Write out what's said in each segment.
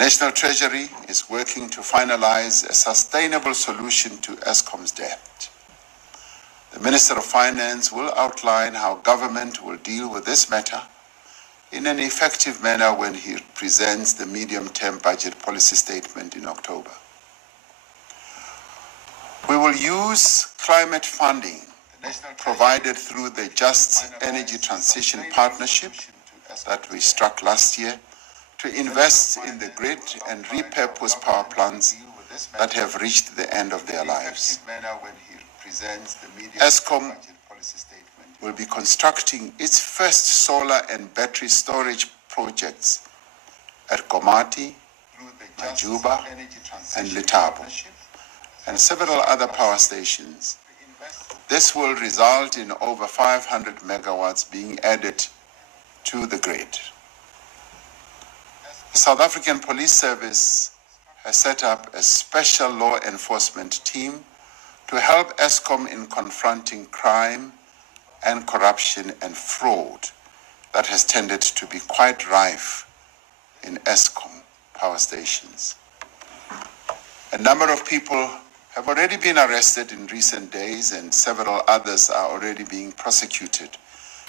National Treasury is working to finalize a sustainable solution to eskom's debt. The Minister of Finance will outline how government will deal with this matter in an effective manner when he presents the medium-term budget policy statement in October. We will use climate funding provided through the Just Energy Transition Partnership that we struck last year to invest in the grid and repurpose power plants that have reached the end of their lives. Eskom will be constructing its first solar and battery storage projects at Komati, Majuba, and Letabo, and several other power stations. This will result in over 500 megawatts being added to the grid. The South African Police Service has set up a special law enforcement team to help Eskom in confronting crime and corruption and fraud that has tended to be quite rife in Eskom power stations. A number of people have already been arrested in recent days, and several others are already being prosecuted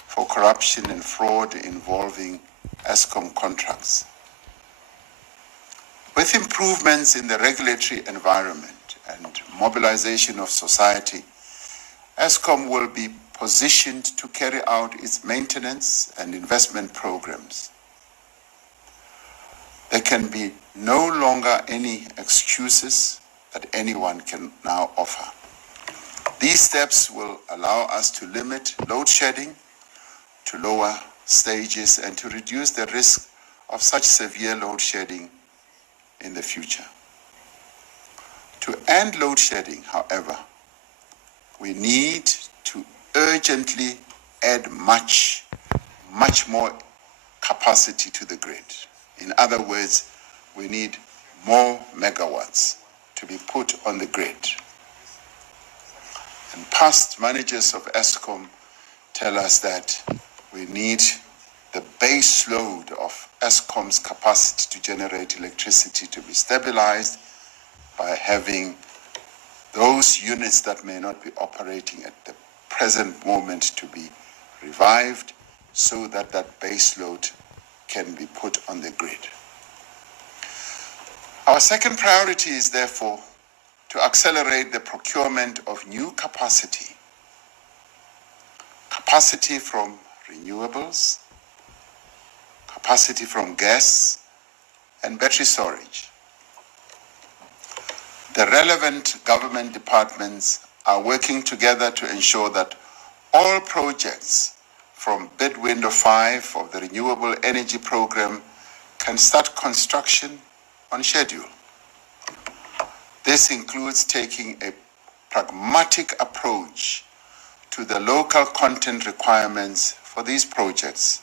for corruption and fraud involving Eskom contracts. With improvements in the regulatory environment and mobilization of society, Eskom will be positioned to carry out its maintenance and investment programs. There can be no longer any excuses that anyone can now offer. These steps will allow us to limit load shedding to lower stages and to reduce the risk of such severe load shedding in the future. To end load shedding, however, we need to urgently add much more capacity to the grid. In other words, we need more megawatts to be put on the grid. And past managers of Eskom tell us that we need the base load of Eskom's capacity to generate electricity to be stabilized by having those units that may not be operating at the present moment to be revived so that that base load can be put on the grid. Our second priority is therefore to accelerate the procurement of new capacity from renewables, capacity from gas and battery storage. The relevant government departments are working together to ensure that all projects from bid window 5 of the Renewable Energy Program can start construction on schedule. This includes taking a pragmatic approach to the local content requirements for these projects,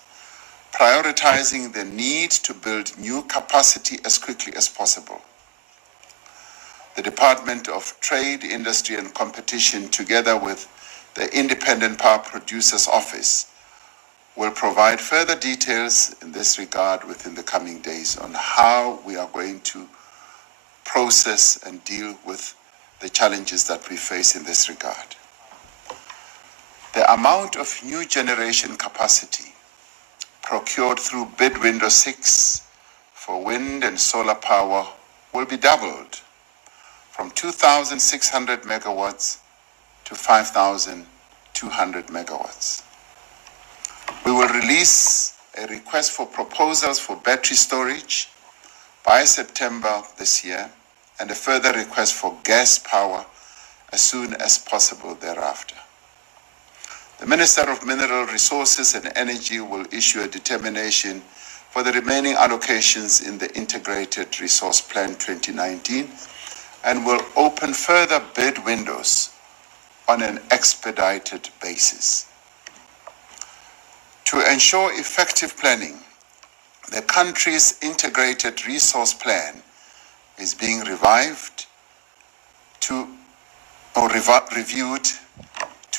prioritizing the need to build new capacity as quickly as possible. The Department of Trade, Industry and Competition, together with the Independent Power Producers Office, will provide further details in this regard within the coming days on how we are going to process and deal with the challenges that we face in this regard. The amount of new generation capacity procured through bid window 6 for wind and solar power will be doubled from 2,600 megawatts to 5,200 megawatts. We will release a request for proposals for battery storage by September this year and a further request for gas power as soon as possible thereafter. The Minister of Mineral Resources and Energy will issue a determination for the remaining allocations in the Integrated Resource Plan 2019 and will open further bid windows on an expedited basis. To ensure effective planning, the country's Integrated Resource Plan is being reviewed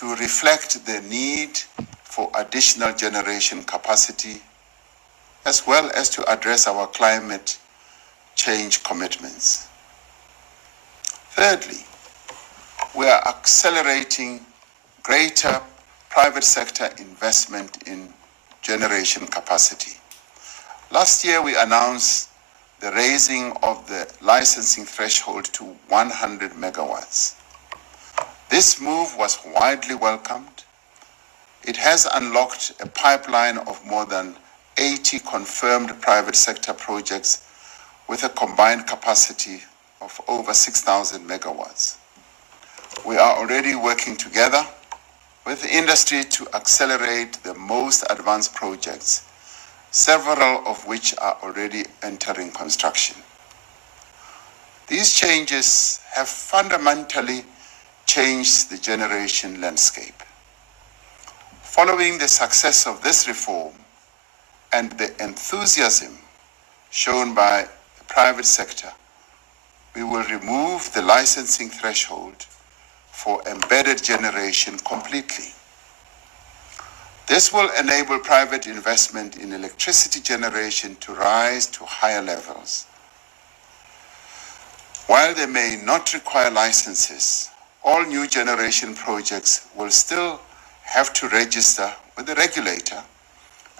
to reflect the need for additional generation capacity, as well as to address our climate change commitments. Thirdly, we are accelerating greater private sector investment in generation capacity. Last year, we announced the raising of the licensing threshold to 100 megawatts. This move was widely welcomed. It has unlocked a pipeline of more than 80 confirmed private sector projects with a combined capacity of over 6,000 megawatts. We are already working together with the industry to accelerate the most advanced projects, several of which are already entering construction. These changes have fundamentally changed the generation landscape. Following the success of this reform and the enthusiasm shown by the private sector, we will remove the licensing threshold for embedded generation completely. This will enable private investment in electricity generation to rise to higher levels. While they may not require licenses, all new generation projects will still have to register with the regulator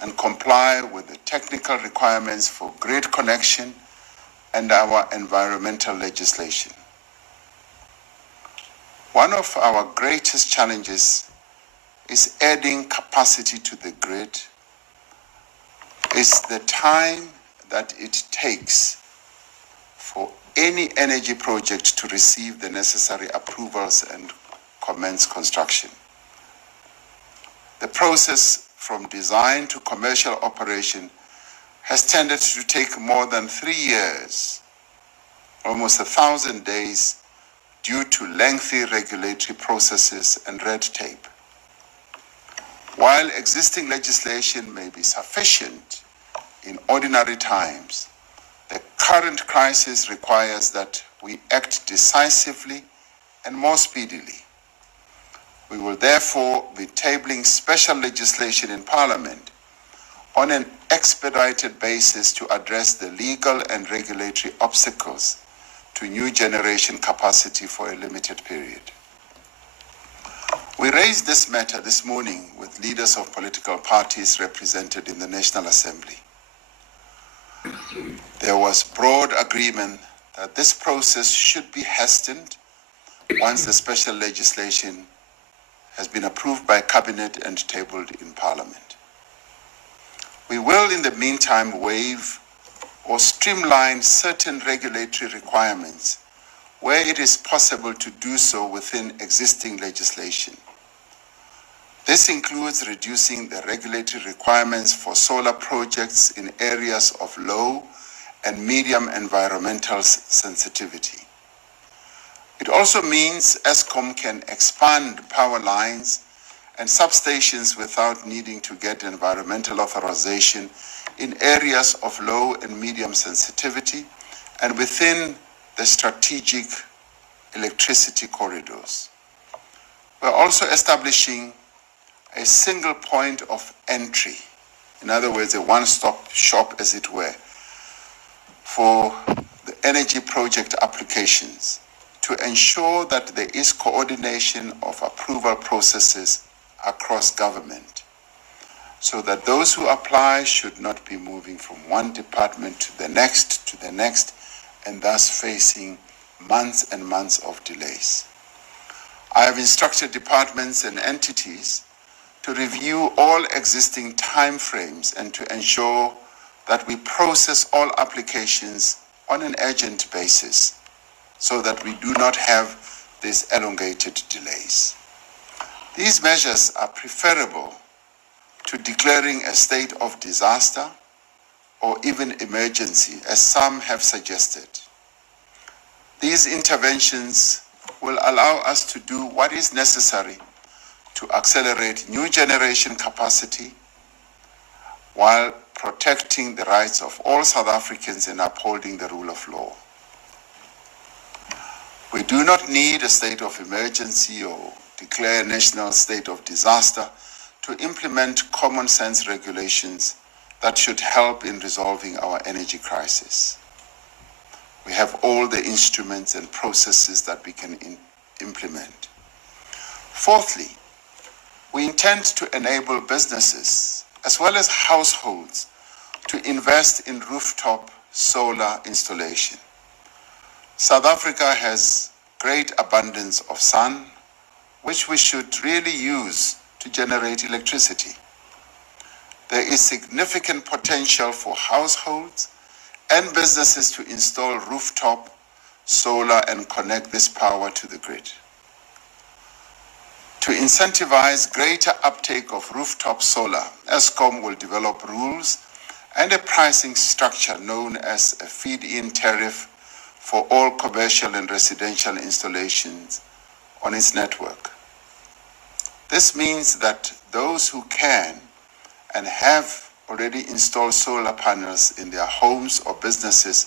and comply with the technical requirements for grid connection and our environmental legislation. One of our greatest challenges is adding capacity to the grid, is the time that it takes for any energy project to receive the necessary approvals and commence construction. The process from design to commercial operation has tended to take more than 3 years, almost 1,000 days, due to lengthy regulatory processes and red tape. While existing legislation may be sufficient in ordinary times, the current crisis requires that we act decisively and more speedily. We will therefore be tabling special legislation in Parliament on an expedited basis to address the legal and regulatory obstacles to new generation capacity for a limited period. We raised this matter this morning with leaders of political parties represented in the National Assembly. There was broad agreement that this process should be hastened once the special legislation has been approved by Cabinet and tabled in Parliament. We will, in the meantime, waive or streamline certain regulatory requirements where it is possible to do so within existing legislation. This includes reducing the regulatory requirements for solar projects in areas of low and medium environmental sensitivity. It also means eskom can expand power lines and substations without needing to get environmental authorization in areas of low and medium sensitivity and within the strategic electricity corridors. We're also establishing a single point of entry, in other words, a one-stop shop, as it were, for the energy project applications to ensure that there is coordination of approval processes across government, so that those who apply should not be moving from one department to the next, and thus facing months and months of delays. I have instructed departments and entities to review all existing timeframes and to ensure that we process all applications on an urgent basis so that we do not have these elongated delays. These measures are preferable to declaring a state of disaster or even emergency, as some have suggested. These interventions will allow us to do what is necessary to accelerate new generation capacity while protecting the rights of all South Africans and upholding the rule of law. We do not need a state of emergency or declare a national state of disaster to implement common sense regulations that should help in resolving our energy crisis. We have all the instruments and processes that we can implement. Fourthly, we intend to enable businesses as well as households to invest in rooftop solar installation. South Africa has great abundance of sun, which we should really use to generate electricity. There is significant potential for households and businesses to install rooftop solar and connect this power to the grid. To incentivize greater uptake of rooftop solar, Eskom will develop rules and a pricing structure known as a feed-in tariff for all commercial and residential installations on its network. This means that those who can and have already installed solar panels in their homes or businesses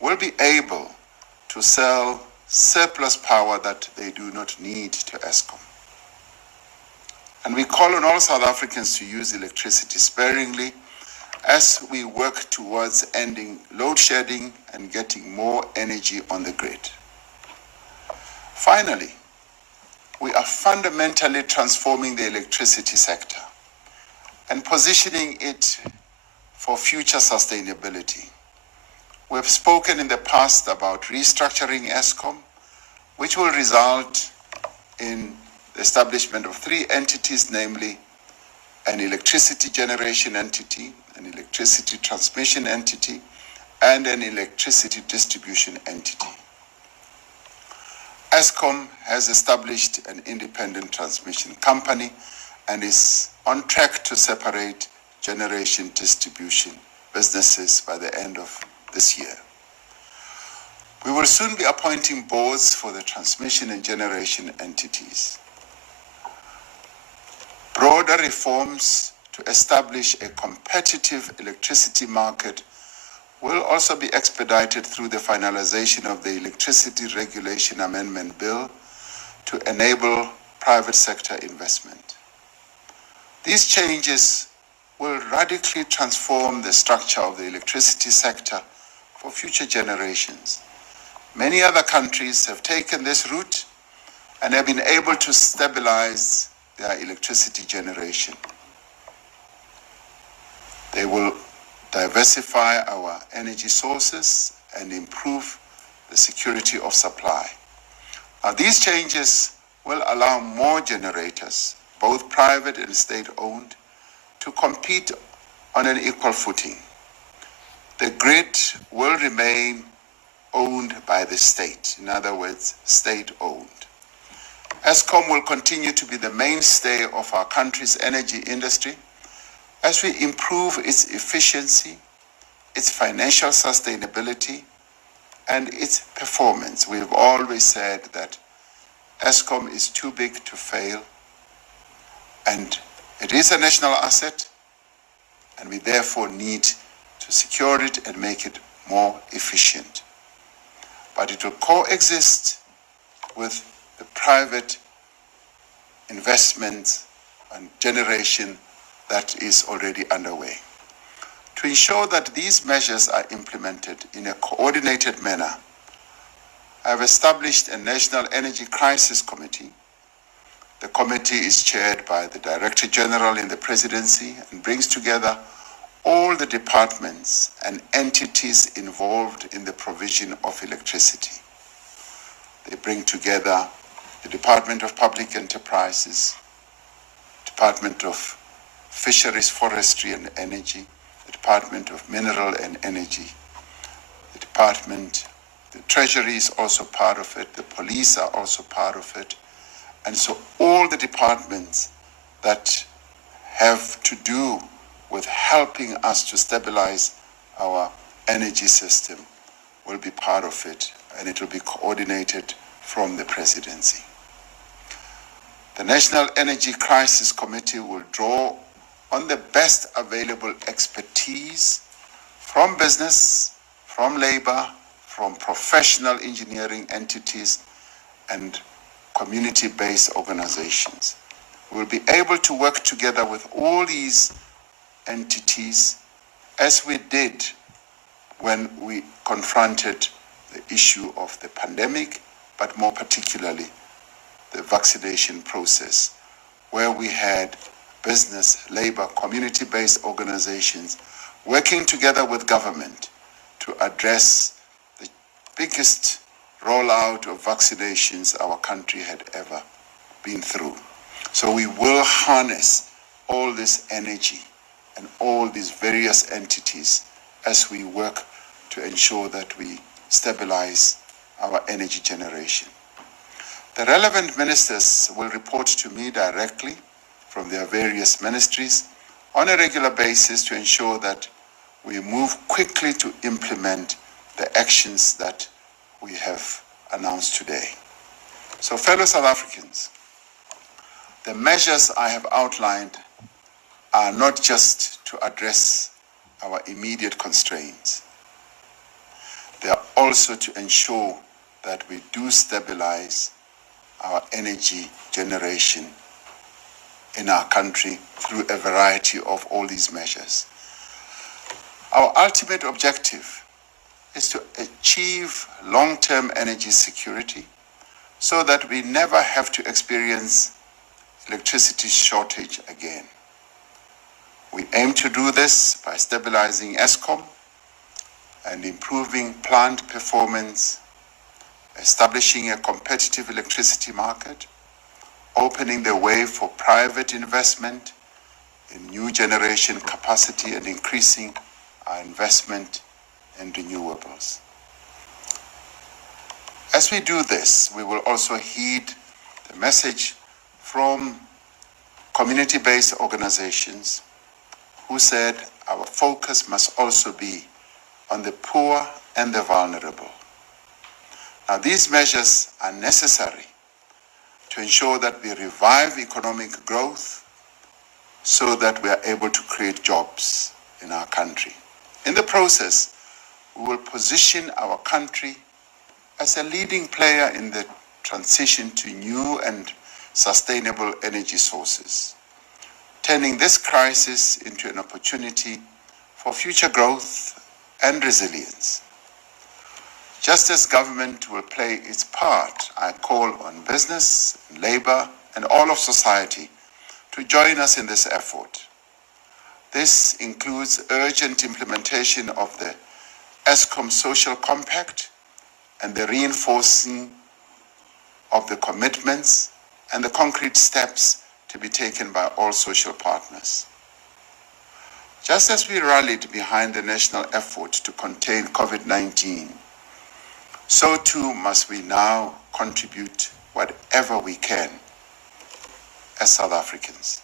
will be able to sell surplus power that they do not need to Eskom. And we call on all South Africans to use electricity sparingly as we work towards ending load shedding and getting more energy on the grid. Finally, we are fundamentally transforming the electricity sector and positioning it for future sustainability. We have spoken in the past about restructuring Eskom, which will result in the establishment of 3 entities, namely an electricity generation entity, an electricity transmission entity, and an electricity distribution entity. Eskom has established an independent transmission company and is on track to separate generation distribution businesses by the end of this year. We will soon be appointing boards for the transmission and generation entities. Broader reforms to establish a competitive electricity market will also be expedited through the finalization of the Electricity Regulation Amendment Bill to enable private sector investment. These changes will radically transform the structure of the electricity sector for future generations. Many other countries have taken this route and have been able to stabilize their electricity generation. They will diversify our energy sources and improve the security of supply. Now, these changes will allow more generators, both private and state-owned, to compete on an equal footing. The grid will remain owned by the state, in other words, state-owned. Eskom will continue to be the mainstay of our country's energy industry as we improve its efficiency, its financial sustainability, and its performance. We have always said that Eskom is too big to fail, and it is a national asset, and we therefore need to secure it and make it more efficient. But it will coexist with the private investment and generation that is already underway. To ensure that these measures are implemented in a coordinated manner, I have established a National Energy Crisis Committee. The committee is chaired by the Director General in the Presidency and brings together all the departments and entities involved in the provision of electricity. They bring together the Department of Public Enterprises, Department of Fisheries, Forestry and Energy, the Department of Mineral and Energy, the Treasury is also part of it, the police are also part of it, and so all the departments that have to do with helping us to stabilize our energy system will be part of it, and it will be coordinated from the Presidency. The National Energy Crisis Committee will draw on the best available expertise from business, from labor, from professional engineering entities, and community-based organizations. We will be able to work together with all these entities as we did when we confronted the issue of the pandemic, but more particularly the vaccination process, where we had business, labor, community-based organizations working together with government to address the biggest rollout of vaccinations our country had ever been through. So we will harness all this energy and all these various entities as we work to ensure that we stabilize our energy generation. The relevant ministers will report to me directly from their various ministries on a regular basis to ensure that we move quickly to implement the actions that we have announced today. So, fellow South Africans, the measures I have outlined are not just to address our immediate constraints. They are also to ensure that we do stabilize our energy generation in our country through a variety of all these measures. Our ultimate objective is to achieve long-term energy security so that we never have to experience electricity shortage again. We aim to do this by stabilizing eskom and improving plant performance, establishing a competitive electricity market, opening the way for private investment in new generation capacity and increasing our investment in renewables. As we do this, we will also heed the message from community-based organizations who said our focus must also be on the poor and the vulnerable. Now, these measures are necessary to ensure that we revive economic growth so that we are able to create jobs in our country. In the process, we will position our country as a leading player in the transition to new and sustainable energy sources, turning this crisis into an opportunity for future growth and resilience. Just as government will play its part, I call on business, labor, and all of society to join us in this effort. This includes urgent implementation of the eskom Social Compact and the reinforcing of the commitments and the concrete steps to be taken by all social partners. Just as we rallied behind the national effort to contain COVID-19, so too must we now contribute whatever we can as South Africans.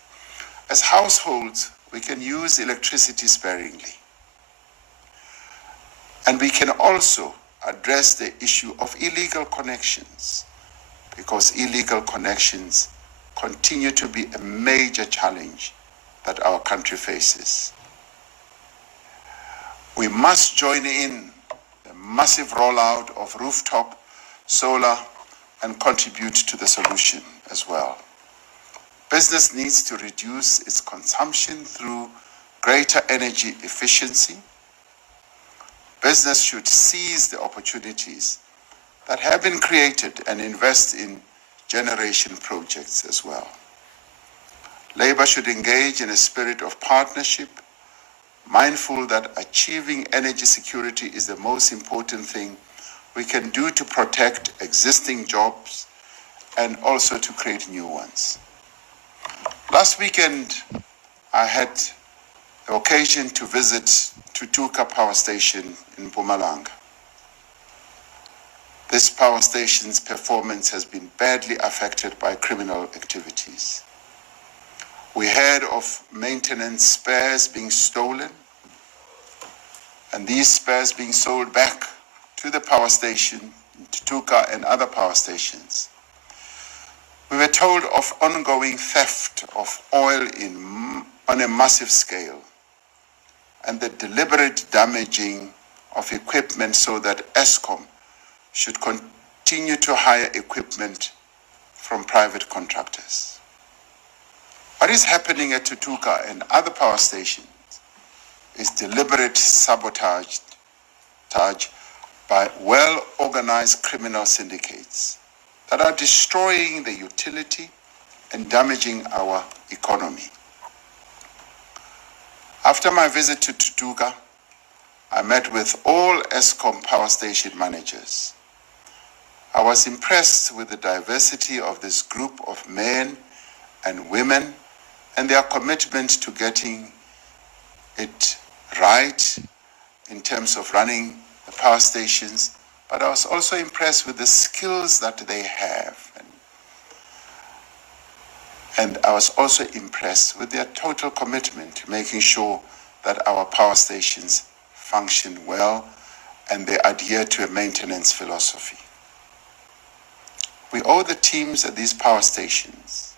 As households, we can use electricity sparingly. And we can also address the issue of illegal connections, because illegal connections continue to be a major challenge that our country faces. We must join in the massive rollout of rooftop solar and contribute to the solution as well. Business needs to reduce its consumption through greater energy efficiency. Business should seize the opportunities that have been created and invest in generation projects as well. Labor should engage in a spirit of partnership, mindful that achieving energy security is the most important thing we can do to protect existing jobs and also to create new ones. Last weekend, I had the occasion to visit Tutuka Power Station in Mpumalanga. This power station's performance has been badly affected by criminal activities. We heard of maintenance spares being stolen, and these spares being sold back to the power station, Tutuka and other power stations. We were told of ongoing theft of oil on a massive scale, and the deliberate damaging of equipment so that eskom should continue to hire equipment from private contractors. What is happening at Tutuka and other power stations is deliberate sabotage by well-organized criminal syndicates that are destroying the utility and damaging our economy. After my visit to Tutuka, I met with all eskom power station managers. I was impressed with the diversity of this group of men and women and their commitment to getting it right in terms of running the power stations, but I was also impressed with the skills that they have. And I was also impressed with their total commitment to making sure that our power stations function well and they adhere to a maintenance philosophy. We owe the teams at these power stations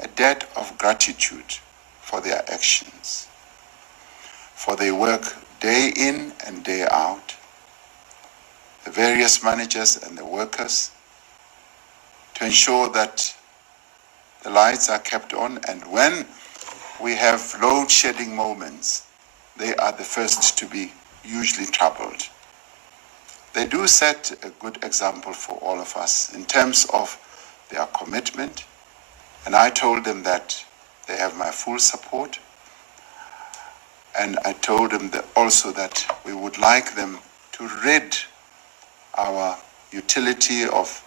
a debt of gratitude for their actions, for their work day in and day out, the various managers and the workers, to ensure that the lights are kept on, and when we have load shedding moments, they are the first to be usually troubled. They do set a good example for all of us in terms of their commitment, and I told them that they have my full support, and I told them that also that we would like them to rid our utility of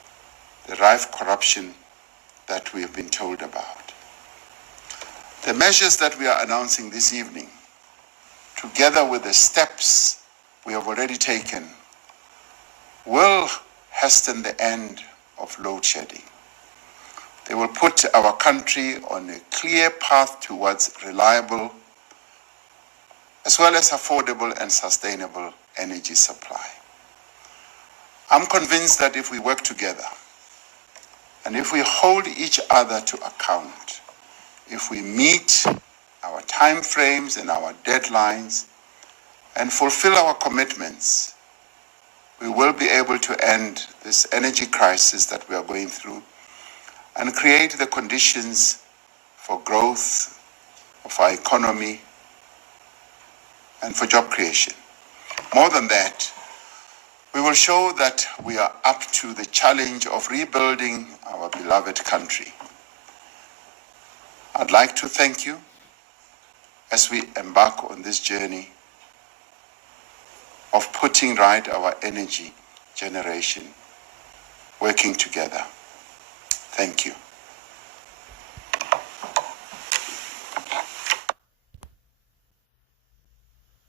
the rife corruption that we have been told about. The measures that we are announcing this evening, together with the steps we have already taken, will hasten the end of load shedding. They will put our country on a clear path towards reliable, as well as affordable and sustainable energy supply. I'm convinced that if we work together, and if we hold each other to account, if we meet our time frames and our deadlines and fulfill our commitments, we will be able to end this energy crisis that we are going through and create the conditions for growth of our economy and for job creation. More than that, we will show that we are up to the challenge of rebuilding our beloved country. I'd like to thank you as we embark on this journey of putting right our energy generation, working together. Thank you.